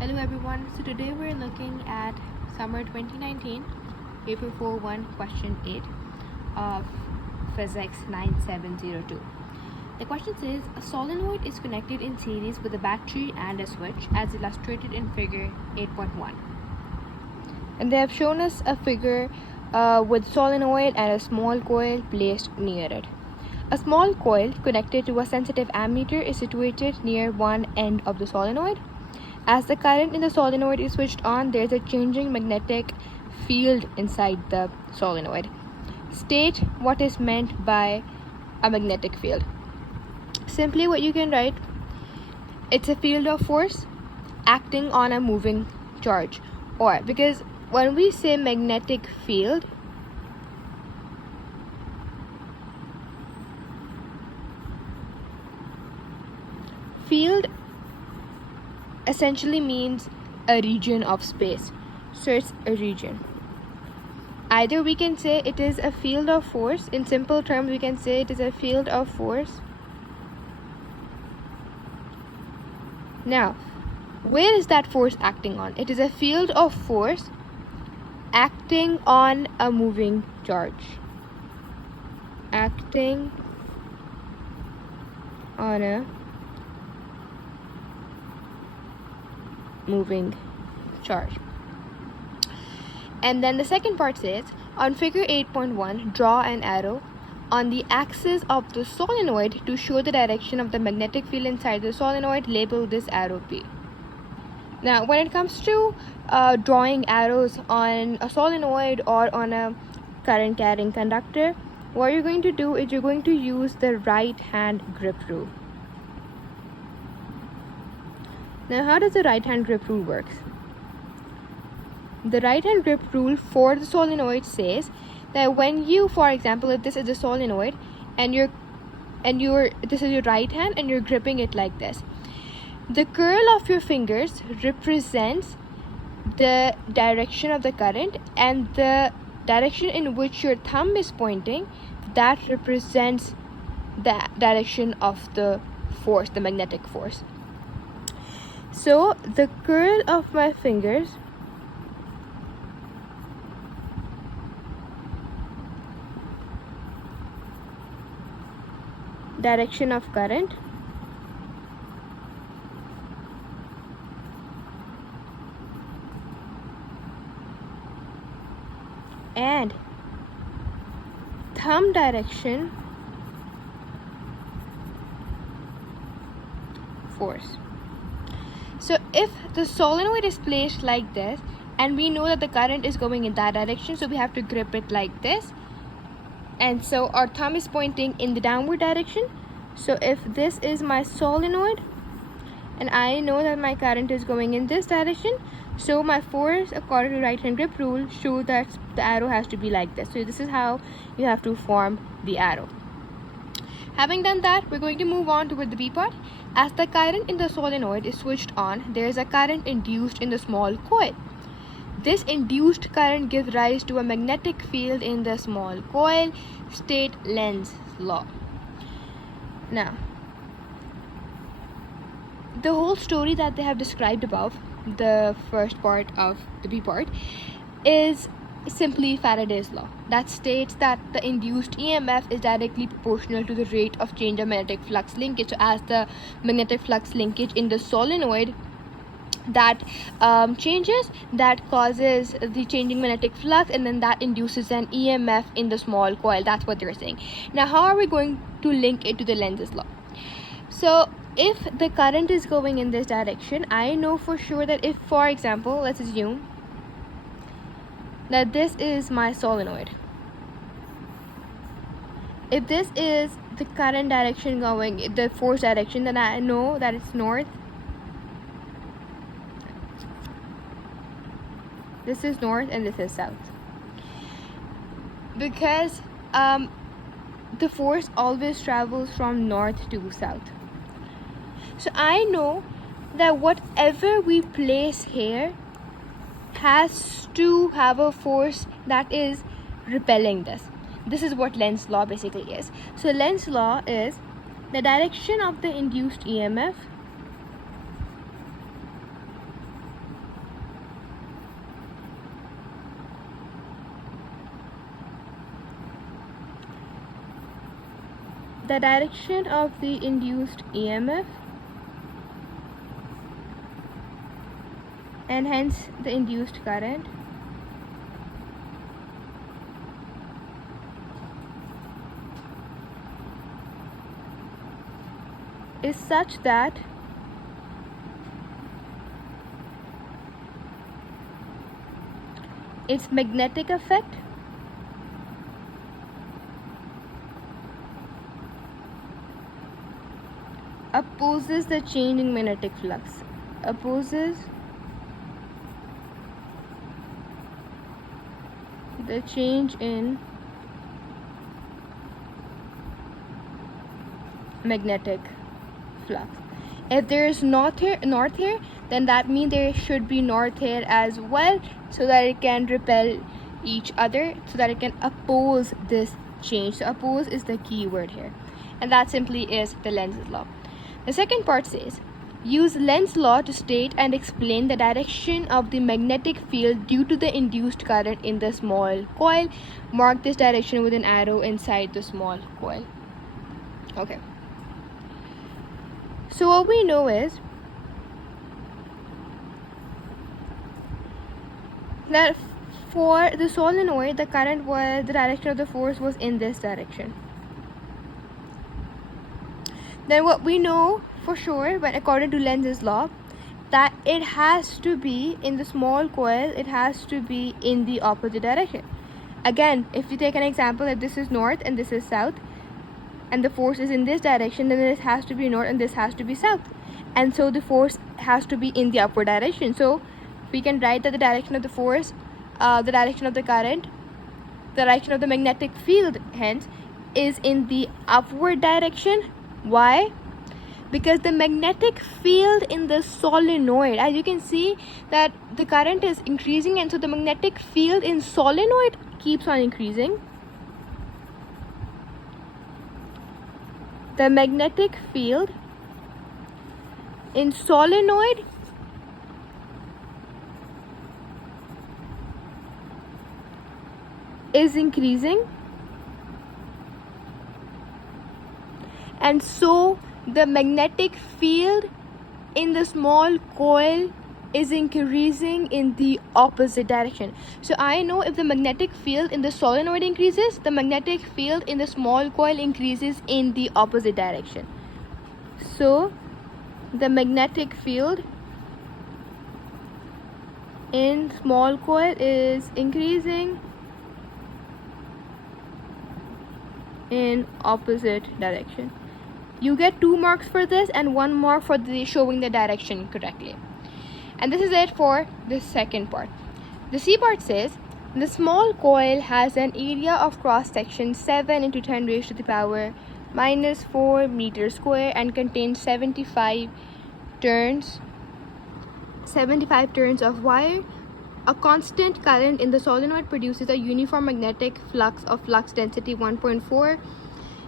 Hello everyone, so today we're looking at summer 2019 paper 4-1 question 8 of physics 9702. The question says a solenoid is connected in series with a battery and a switch as illustrated in figure 8.1. And they have shown us a figure with solenoid and a small coil placed near it. A small coil connected to a sensitive ammeter is situated near one end of the solenoid. As the current in the solenoid is switched on, there is a changing magnetic field inside the solenoid. State what is meant by a magnetic field. Simply what you can write, it's a field of force acting on a moving charge. Or because when we say magnetic field, field essentially means a region of space. So it's a region. Either we can say it is a field of force. In simple terms, we can say it is a field of force. Now, where is that force acting on? It is a field of force acting on a moving charge. Acting on a moving charge. And then the second part says, on figure 8.1, draw an arrow on the axis of the solenoid to show the direction of the magnetic field inside the solenoid. Label this arrow P. Now, when it comes to drawing arrows on a solenoid or on a current carrying conductor, what you're going to do is you're going to use the right hand grip rule. Now, how does the right hand grip rule work? The right hand grip rule for the solenoid says that when you, for example, if this is a solenoid and this is your right hand and you're gripping it like this, the curl of your fingers represents the direction of the current, and the direction in which your thumb is pointing, that represents the direction of the force, the magnetic force. So the curl of my fingers direction of current and thumb direction force. So if the solenoid is placed like this and we know that the current is going in that direction, so we have to grip it like this, and so our thumb is pointing in the downward direction. So if this is my solenoid and I know that my current is going in this direction, so my force according to right hand grip rule shows that the arrow has to be like this. So this is how you have to form the arrow. Having done that, we're going to move on toward the B part. As the current in the solenoid is switched on, there is a current induced in the small coil. This induced current gives rise to a magnetic field in the small coil. State Lenz's law. Now, the whole story that they have described above, the first part of the B part, is simply Faraday's law that states that the induced EMF is directly proportional to the rate of change of magnetic flux linkage. So as the magnetic flux linkage in the solenoid that changes, that causes the changing magnetic flux, and then that induces an EMF in the small coil. That's what they're saying. Now, how are we going to link it to the Lenz's law? So if the current is going in this direction, I know for sure that if, for example, let's assume that this is my solenoid. If this is the current direction going, the force direction, then I know that it's north. This is north and this is south. Because the force always travels from north to south. So I know that whatever we place here has to have a force that is repelling this. This is what Lenz's law basically is. So Lenz's law is the direction of the induced EMF the direction of the induced EMF and hence the induced current is such that its magnetic effect opposes the change in magnetic flux. Opposes the change in magnetic flux. If there is north here, then that means there should be north here as well, so that it can repel each other, so that it can oppose this change. So oppose is the key word here, and that simply is the Lenz's law. The second part says, use Lenz's law to state and explain the direction of the magnetic field due to the induced current in the small coil. Mark this direction with an arrow inside the small coil. Okay. So what we know is that for the solenoid, the direction of the force was in this direction. Then what we know for sure, but according to Lenz's law, that it has to be in the small coil, it has to be in the opposite direction. Again, if you take an example, if this is north and this is south, and the force is in this direction, then this has to be north and this has to be south, and so the force has to be in the upward direction. So we can write that the direction of the force, the direction of the current, the direction of the magnetic field hence is in the upward direction. Why? Because the magnetic field in the solenoid, as you can see, that the current is increasing, and so the magnetic field in solenoid keeps on increasing. The magnetic field in solenoid is increasing, and so the magnetic field in the small coil is increasing in the opposite direction. So I know if the magnetic field in the solenoid increases, the magnetic field in the small coil increases in the opposite direction. So the magnetic field in small coil is increasing in opposite direction. You get 2 marks for this and 1 mark for the showing the direction correctly. And this is it for the second part. The C part says, the small coil has an area of cross section 7 into 10 raised to the power minus 4 meters square and contains 75 turns of wire. A constant current in the solenoid produces a uniform magnetic flux of flux density 1.4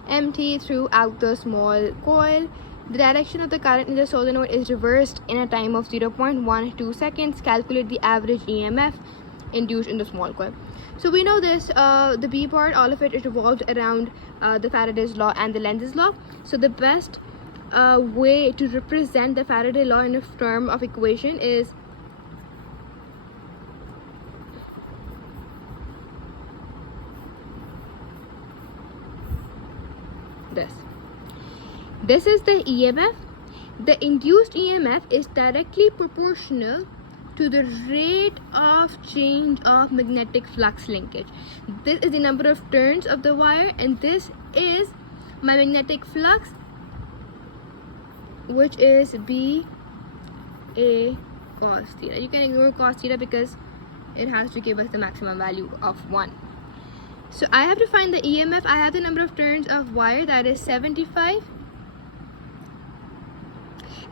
mt throughout the small coil. The direction of the current in the solenoid is reversed in a time of 0.12 seconds. Calculate the average EMF induced in the small coil. So we know this, the B part, all of it is revolved around the Faraday's law and the Lenz's law. So the best way to represent the Faraday law in a term of equation is this. This is the EMF. The induced EMF is directly proportional to the rate of change of magnetic flux linkage. This is the number of turns of the wire, and this is my magnetic flux, which is B A cos theta. You can ignore cos theta because it has to give us the maximum value of 1. So I have to find the EMF. I have the number of turns of wire, that is 75.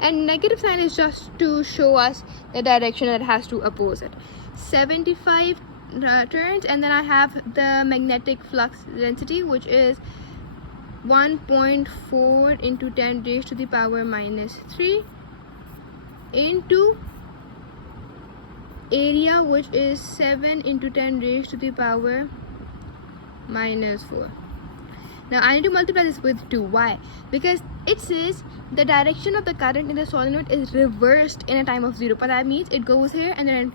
And negative sign is just to show us the direction that has to oppose it. 75 turns, and then I have the magnetic flux density, which is 1.4 into 10 raised to the power minus 3 into area, which is 7 into 10 raised to the power minus 4. Now I need to multiply this with 2. Why? Because it says the direction of the current in the solenoid is reversed in a time of 0. But that means it goes here and then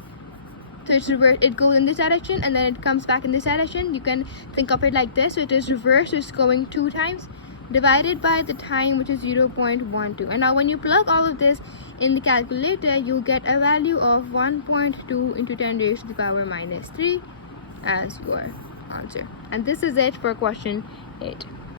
so it's reversed. It goes in this direction and then it comes back in this direction. You can think of it like this. So it is reversed. So it's going 2 times divided by the time, which is 0.12. And now when you plug all of this in the calculator, you'll get a value of 1.2 into 10 raised to the power minus 3 as your answer. And this is it for question 8.